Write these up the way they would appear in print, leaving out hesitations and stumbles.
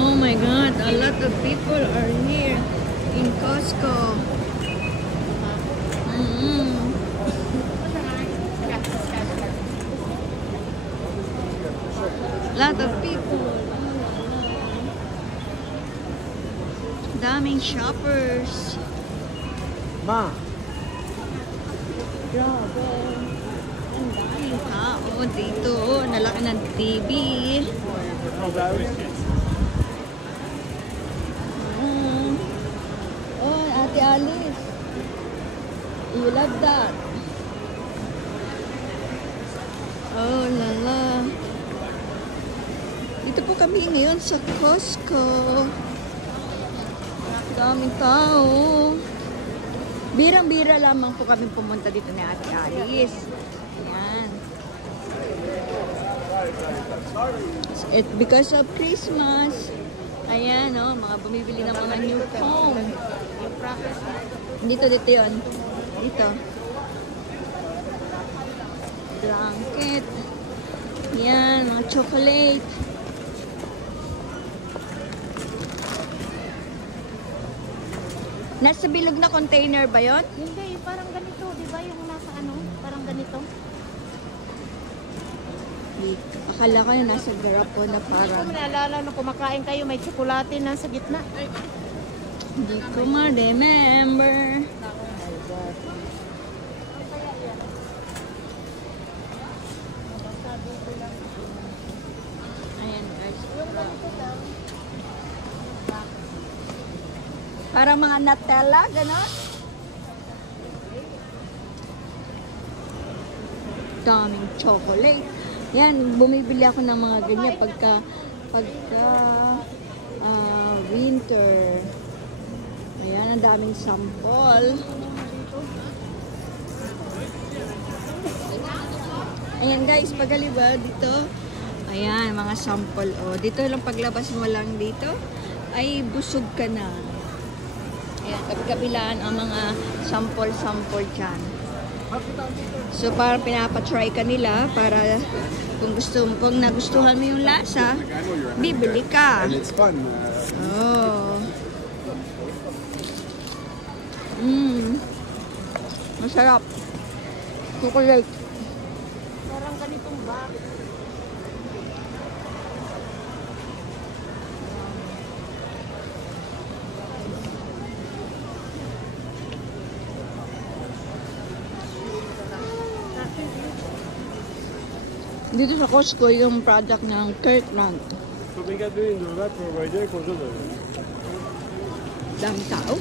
Oh my God, a lot of people are here in Costco. Lot of people. Daming shoppers. Ma. Grabe. Ang daming tao dito. Nalaki ng TV. Oh, Ate Alice. You love that. Oh, lala. Dito po kami ngayon sa Costco. Daming tao. Birang-bira lamang po kami pumunta dito ni Ate Alice. Ayan. It's because of Christmas. Ayan, oh, mga bumibili ng mga new phone. Dito yun. Dito. Blanket. Ayan, mga chocolate. Nasa bilog na container ba yun? Hindi, parang ganito, di ba? Yung nasa ano, parang ganito. Akala ko yung nasa garapon na parang... Hindi ko naalala nung kumakain kayo, may tsokolate na sa gitna. Hindi ko ma-remember. Ayan guys. Parang mga Nutella, gano'n? Daming chocolate. Yan, bumibili ako ng mga ganyan pagka winter. Ayan, ang daming sample. Ayan guys, pagaliba dito. Ayan, mga sample. Oh, dito lang paglabas mo lang dito, ay busog ka na. Ayan, kabilaan ang mga sample dyan. So, parang pinapatry ka nila para kung nagustuhan mo yung lasa, bibili ka. And it's fun. Oh. Masarap. Chocolate. Parang ganitong bag. Dito sa Costco yung product ng Kirkland. Daming tao.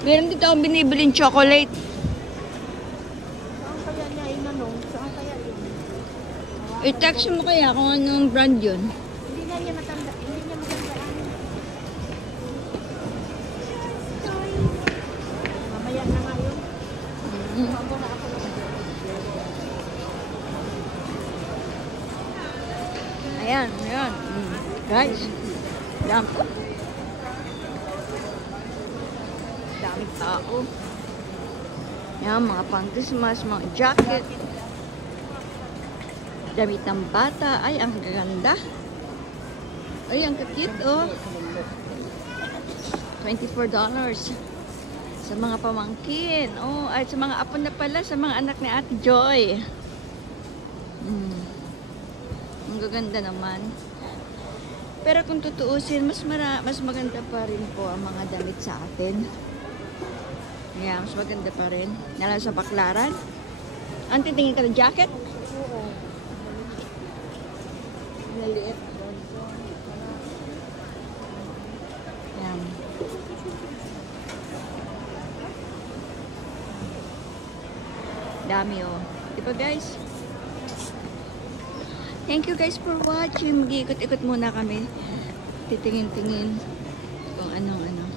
Meron dito akong binibiling chocolate. Saan kaya niya inanong? Saan kaya yun? I-text mo kaya kung anong brand yun. Hindi na niya matanda. Hindi niya matandaan. Mamaya na nga yun. Ako na ako na. Ayan. Guys. Daming tao. Yan, mga pang-Christmas, mga jacket. Damit ng bata. Ay, ang ganda. Ay, ang cute, oh. $24. Sa mga pamangkin. Oh, ay, sa mga apo na pala, sa mga anak ni Ate Joy. Ang gaganda naman. Pero kung tutuusin, mas maganda pa rin po ang mga damit sa atin. Yeah, mas maganda pa rin. Lalo sa baklaran. Ang titingin ka ng jacket? Oo. Maliit. Yan. Dami oh. Diba guys? Thank you guys for watching. Mag-iikot-ikot muna kami. Titingin-tingin kung ano-ano.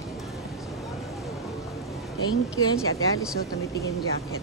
Thank you. Si Ate Alice, tumitingin jacket.